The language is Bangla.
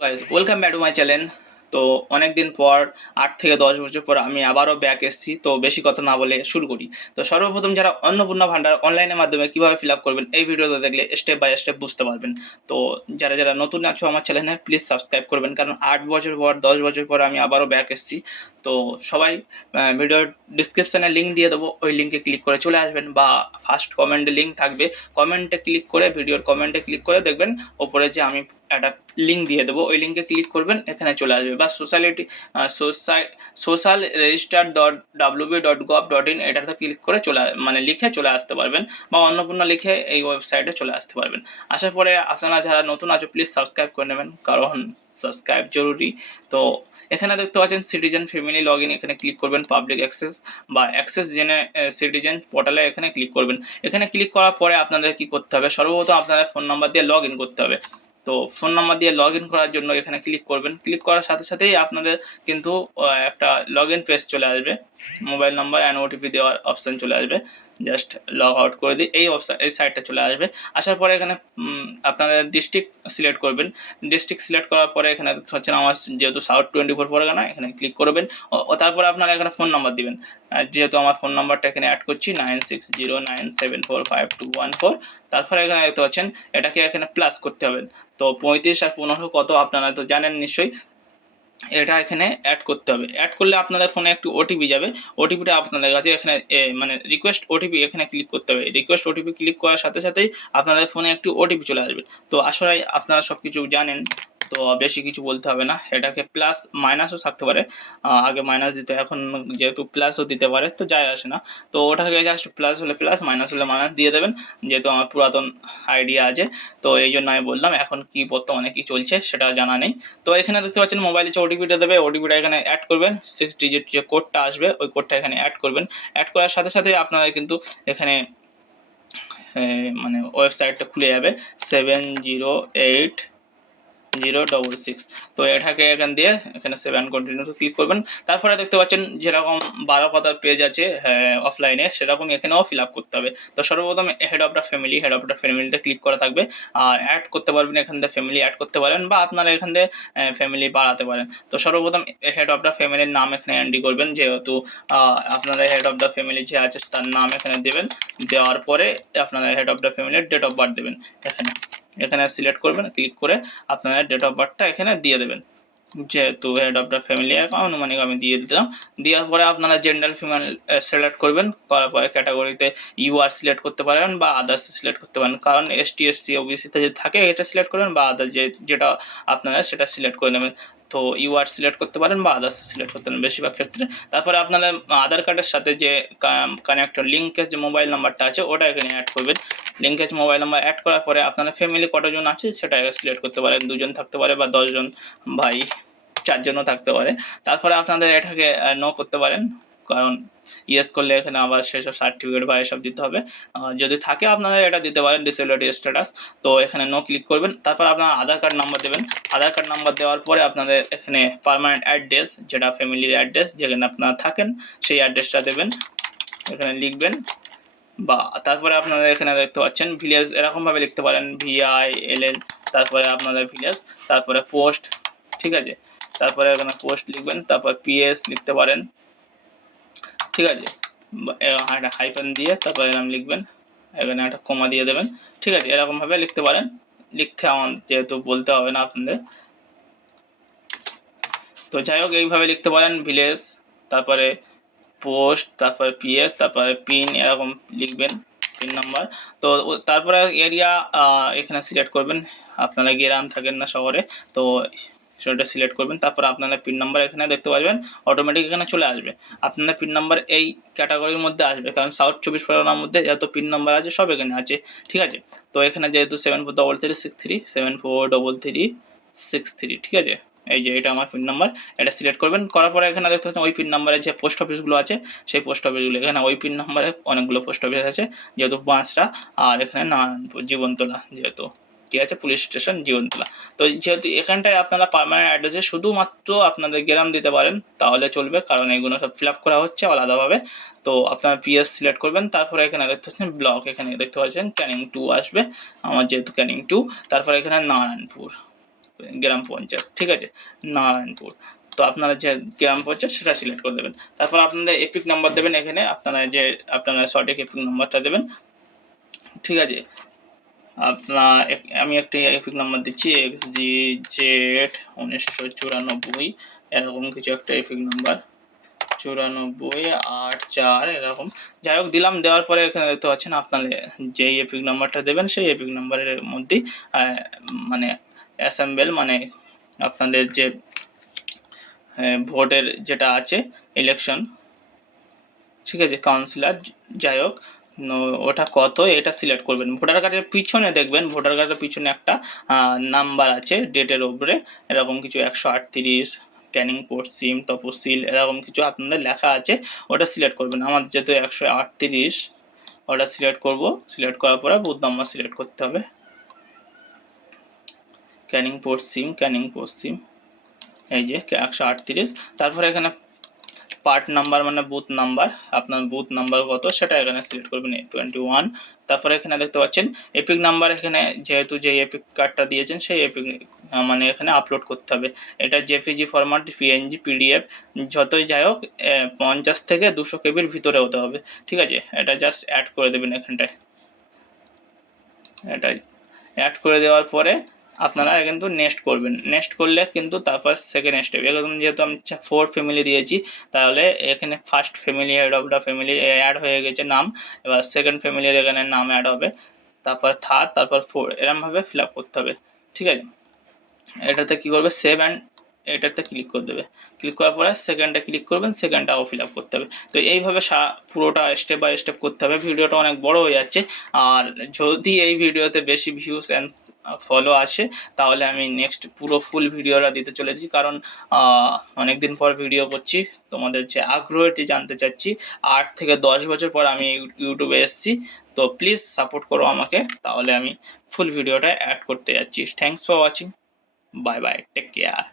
Guys welcome back to my channel. তো অনেক দিন পর 8 থেকে 10 বছর পর আমি আবারও ব্যাক এসেছি। তো বেশি কথা না বলে শুরু করি। তো সর্বপ্রথম যারা অন্নপূর্ণা ভান্ডার অনলাইনের মাধ্যমে কীভাবে ফিল আপ করবেন এই ভিডিওতে দেখলে স্টেপ বাই স্টেপ বুঝতে পারবেন। তো যারা যারা নতুন আছো আমার চ্যানেলে প্লিজ সাবস্ক্রাইব করবেন, কারণ 8 বছর পর 10 বছর পর আমি আবারও ব্যাক এসেছি। তো সবাই ভিডিওর ডিসক্রিপশানে লিঙ্ক দিয়ে দেবো, ওই লিঙ্কে ক্লিক করে চলে আসবেন, বা ফার্স্ট কমেন্টে লিঙ্ক থাকবে, কমেন্টে ক্লিক করে ভিডিওর কমেন্টে ক্লিক করে দেখবেন ওপরে যে আমি একটা লিঙ্ক দিয়ে দেবো, ওই লিঙ্কে ক্লিক করবেন, এখানে চলে আসবে। বা সোশ্যাল রেজিস্টার .wb.gov.in এটাতে ক্লিক করে লিখে চলে আসতে পারবেন, বা অন্নপূর্ণা লিখে এই ওয়েবসাইটে চলে আসতে পারবেন। আসার পরে আপনারা যারা নতুন আছো প্লিজ সাবস্ক্রাইব করে নেবেন, কারণ সাবস্ক্রাইব জরুরি। তো এখানে দেখতে পাচ্ছেন সিটিজেন ফ্যামিলি লগ ইন, এখানে ক্লিক করবেন। পাবলিক অ্যাক্সেস বা অ্যাক্সেস জেনে সিটিজেন পোর্টালে এখানে ক্লিক করবেন। এখানে ক্লিক করার পরে আপনাদের কি করতে হবে, সর্বপ্রথম আপনাদের ফোন নাম্বার দিয়ে লগ ইন করতে হবে। তো ফোন নাম্বার দিয়ে লগ ইন করার জন্য এখানে ক্লিক করবেন। ক্লিক করার সাথে সাথেই আপনাদের কিন্তু একটা লগ ইন পেজ চলে আসবে, মোবাইল নাম্বার অ্যান্ড ওটিপি দেওয়ার অপশান চলে আসবে। জাস্ট লগ আউট করে দিই, এই সাইটটা চলে আসবে। আসার পরে এখানে আপনাদের ডিস্ট্রিক্ট সিলেক্ট করবেন। ডিস্ট্রিক্ট সিলেক্ট করার পরে এখানে হচ্ছে আমার যেহেতু সাউথ 24 পরগনা, এখানে ক্লিক করবেন। তারপরে আপনারা এখানে ফোন নাম্বার দিবেন। যেহেতু আমার ফোন নাম্বারটা এখানে অ্যাড করছি 9609745214। তারপরে এখানে দেখতে পাচ্ছেন এটাকে এখানে প্লাস করতে হবে। তো 35 আর 15 কত আপনারা তো জানেন নিশ্চয়ই, এটা এখানে অ্যাড করতে হবে। অ্যাড করলে আপনাদের ফোনে একটু ওটিপি যাবে, ওটিপিটা আপনাদের কাছে এখানে রিকোয়েস্ট ওটিপি এখানে ক্লিক করতে হবে। রিকোয়েস্ট ওটিপি ক্লিক করার সাথে সাথেই আপনাদের ফোনে একটু ওটিপি চলে আসবে। তো আসলে আপনারা সব কিছু জানেন, তো বেশি কিছু বলতে হবে না। এটাকে প্লাস মাইনাসও থাকতে পারে, আগে মাইনাস দিতে, এখন যেহেতু প্লাসও দিতে পারে, তো যায় আসে না। তো ওটাকে জাস্ট প্লাস হলে প্লাস, মাইনাস হলে মাইনাস দিয়ে দেবেন, যেহেতু আমার পুরাতন আইডিয়া আছে। তো এই জন্য আমি বললাম, এখন কি বর্তমানে কি চলছে সেটা জানা নেই। তো এখানে দেখতে পাচ্ছেন মোবাইলে যে ওটিপিটা দেবে, ওটিপিটা এখানে অ্যাড করবেন। 6 ডিজিট যে কোডটা আসবে ওই কোডটা এখানে অ্যাড করবেন। অ্যাড করার সাথে সাথে আপনারা কিন্তু এখানে ওয়েবসাইটটা খুলে যাবে 708066। তো এটাকে এখান দিয়ে এখানে 7 কন্টিনিউতে ক্লিক করবেন। তারপরে দেখতে পাচ্ছেন যেরকম 12 পাতার পেজ আছে অফলাইনে, সেরকম এখানেও ফিল আপ করতে হবে। তো সর্বপ্রথম হেড অফ দ্য ফ্যামিলিতে ক্লিক করা থাকবে, আর অ্যাড করতে পারবেন, এখান থেকে ফ্যামিলি অ্যাড করতে পারেন, বা আপনারা এখান থেকে ফ্যামিলি বাড়াতে পারেন। তো সর্বপ্রথম হেড অফ দ্য ফ্যামিলির নাম এখানে এন্ট্রি করবেন, যেহেতু আপনারা হেড অফ দ্য ফ্যামিলি যে আছে তার নাম এখানে দেবেন। দেওয়ার পরে আপনারা হেড অফ দ্য ফ্যামিলির ডেট অফ বার্থ দেবেন। এখানে সিলেক্ট করবেন, ক্লিক করে আপনাদের ডেট অফ বার্থটা এখানে দিয়ে দেবেন। যেহেতু হেড অফ দ্য ফ্যামিলি আনুমানিক আমি দিয়ে দিলাম। দেওয়ার পরে আপনারা জেন্ডার ফিমেল সিলেক্ট করবেন। করার পরে ক্যাটাগরিতে ইউআর সিলেক্ট করতে পারেন, বা আদার্স সিলেক্ট করতে পারেন, কারণ এসটি এসসি ওবিসিতে যদি থাকে এটা সিলেক্ট করবেন, বা আদার্স যেটা আপনারা সেটা সিলেক্ট করে নেবেন। তো ইউআর সিলেক্ট করতে পারেন বা আদার্স সিলেক্ট করতে পারেন বেশিরভাগ ক্ষেত্রে। তারপরে আপনাদের আধার কার্ডের সাথে যে কানেক্টর লিঙ্কের যে মোবাইল নাম্বারটা আছে ওটা এখানে অ্যাড করবেন। লিঙ্কেজ মোবাইল নাম্বার অ্যাড করার পরে আপনাদের ফ্যামিলি কতজন আছে সেটা সিলেক্ট করতে পারেন, 2 জন থাকতে পারে, বা 10 জন ভাই, 4 জনও থাকতে পারে। তারপরে আপনাদের এটাকে নো করতে পারেন, কারণ ইয়েস করলে এখানে আবার সেসব সার্টিফিকেট বা এসব দিতে হবে। যদি থাকে আপনাদের এটা দিতে পারেন ডিসেবিলিটি স্ট্যাটাস। তো এখানে নো ক্লিক করবেন। তারপর আপনার আধার কার্ড নাম্বার দেবেন। আধার কার্ড নাম্বার দেওয়ার পরে আপনাদের এখানে পার্মানেন্ট অ্যাড্রেস, যেটা ফ্যামিলির অ্যাড্রেস যেখানে আপনারা থাকেন, সেই অ্যাড্রেসটা দেবেন, এখানে লিখবেন। বা তারপরে আপনারা এখানে দেখতে পাচ্ছেন ভিলেজ, এরকমভাবে লিখতে পারেন VILL, তারপরে আপনাদের ভিলেজ, তারপরে পোস্ট, ঠিক আছে। তারপরে এখানে পোস্ট লিখবেন, তারপর PS লিখতে পারেন, ঠিক আছে। একটা হাইফেন দিয়ে তারপরে এরকম লিখবেন, এখানে একটা কমা দিয়ে দেবেন, ঠিক আছে। এরকমভাবে লিখতে পারেন। লিখতে আমার যেহেতু বলতে হবে না আপনাদের, তো যাই হোক এইভাবে লিখতে পারেন ভিলেজ, তারপরে পোস্ট, তারপরে PS, তারপরে পিন, এরকম লিখবেন, পিন নাম্বার। তো তারপরে এরিয়া এখানে সিলেক্ট করবেন। আপনারা গ্রাম থাকেন না শহরে, তো সেটা সিলেক্ট করবেন। তারপর আপনারা পিন নাম্বার এখানে দেখতে পাবেন, অটোমেটিক এখানে চলে আসবে। আপনাদের পিন নাম্বার এই ক্যাটাগরির মধ্যে আসবে, কারণ সাউথ 24 পরগনার মধ্যে যত পিন নাম্বার আছে সব এখানে আছে, ঠিক আছে। তো এখানে যেহেতু 743363 ঠিক আছে। এই যে এটা আমার পিন নাম্বার, এটা সিলেক্ট করবেন। করার পরে এখানে দেখতে পাচ্ছেন ওই পিন নাম্বারে যে পোস্ট অফিসগুলো আছে সেই পোস্ট অফিসগুলো, এখানে ওই পিন নাম্বারে অনেকগুলো পোস্ট অফিস আছে, যেহেতু 5টা। আর এখানে নারায়ণপুর জীবনতলা, যেহেতু ঠিক আছে, পুলিশ স্টেশন জীবনতলা। তো যেহেতু এখানটায় আপনারা পার্মানেন্ট অ্যাড্রেসে শুধুমাত্র আপনাদের গ্রাম দিতে পারেন তাহলে চলবে, কারণ এইগুলো সব ফিল আপ করা হচ্ছে আলাদাভাবে। তো আপনারা PS সিলেক্ট করবেন। তারপরে এখানে দেখতে পাচ্ছেন ব্লক, এখানে দেখতে পাচ্ছেন ক্যানিং 2 আসবে, আমার যেহেতু ক্যানিং 2। তারপরে এখানে নারায়ণপুর, গ্রাম পঞ্চায়েত, ঠিক আছে, নারায়ণপুর। তো আপনারা যে গ্রাম পঞ্চায়েত সেটা সিলেক্ট করে দেবেন। তারপর আপনারা এপিক নাম্বার দেবেন এখানে, আপনারা সঠিক এপিক নাম্বারটা দেবেন, ঠিক আছে। আমি একটি এপিক নাম্বার দিচ্ছি XGZ 1994, এরকম কিছু একটা এপিক নাম্বার 9484 এরকম, যাই হোক দিলাম। দেওয়ার পরে এখানে দেখতে পাচ্ছেন আপনারা যেই এপিক নাম্বারটা দেবেন সেই এপিক নাম্বারের মধ্যেই মানে অ্যাসেম্বল মানে আপনাদের যে ভোটের যেটা আছে ইলেকশন, ঠিক আছে, কাউন্সিলর, যাই হোক ওটা কত এটা সিলেক্ট করবেন। ভোটার কার্ডের পিছনে দেখবেন, ভোটার কার্ডের পিছনে একটা নাম্বার আছে ডেটের ওপরে, এরকম কিছু 138 ক্যানিং পশ্চিম তপশিল এরকম কিছু আপনাদের লেখা আছে, ওটা সিলেক্ট করবেন। আমার যেহেতু 138 ওটা সিলেক্ট করব, সিলেক্ট করার পরে বুথ নাম্বার সিলেক্ট করতে হবে, ক্যানিং পশ্চিম এই যে 138। তারপরে এখানে পার্ট নাম্বার মানে বুথ নাম্বার, আপনার বুথ নাম্বার কত সেটা এখানে সিলেক্ট করবেন 21। তারপরে এখানে দেখতে পাচ্ছেন এপিক নাম্বার, এখানে যেহেতু যে এপিক কার্ডটা দিয়েছেন সেই এপিক মানে এখানে আপলোড করতে হবে। এটা জেপিজি ফরম্যাট, PNG, PDF যতই যাই হোক 50 থেকে 200 কেবির ভিতরে হতে হবে, ঠিক আছে। এটা জাস্ট অ্যাড করে দেবেন এখানটায়, এটা অ্যাড করে দেওয়ার পরে আপনারা কিন্তু নেক্সট করবেন। নেক্সট করলে কিন্তু তারপর সেকেন্ড স্টেপ, এখন যেহেতু আমি 4 ফ্যামিলি দিয়েছি তাহলে এখানে first family, head of the family add হয়ে গেছে নাম, এবার সেকেন্ড ফ্যামিলির এখানে নাম অ্যাড হবে, তারপর থার্ড, তারপর 4, এরমভাবে ফিল আপ করতে হবে, ঠিক আছে। এটাতে কী করবে, সেভ অ্যান্ড এটাতে ক্লিক করে দেবে, ক্লিক করার পরে সেকেন্ডে ক্লিক করবেন, সেকেন্ডটাও ফিল আপ করতে হবে। তো এইভাবে পুরোটা স্টেপ বাই স্টেপ করতে হবে। ভিডিওটা অনেক বড় হয়ে যাচ্ছে, আর যদি এই ভিডিওতে বেশি ভিউস অ্যান্ড ফলো আসে তাহলে আমি নেক্সট পুরো ফুল ভিডিওটা দিতে চলেছি, কারণ অনেক দিন পর ভিডিও করছি, তোমাদের যে আগ্রহটি জানতে চাচ্ছি। 8 থেকে 10 বছর পর আমি ইউটিউবে এসেছি, তো প্লিজ সাপোর্ট করো আমাকে, তাহলে আমি ফুল ভিডিওটা অ্যাড করতে যাচ্ছি। Thanks for watching, bye bye, take care.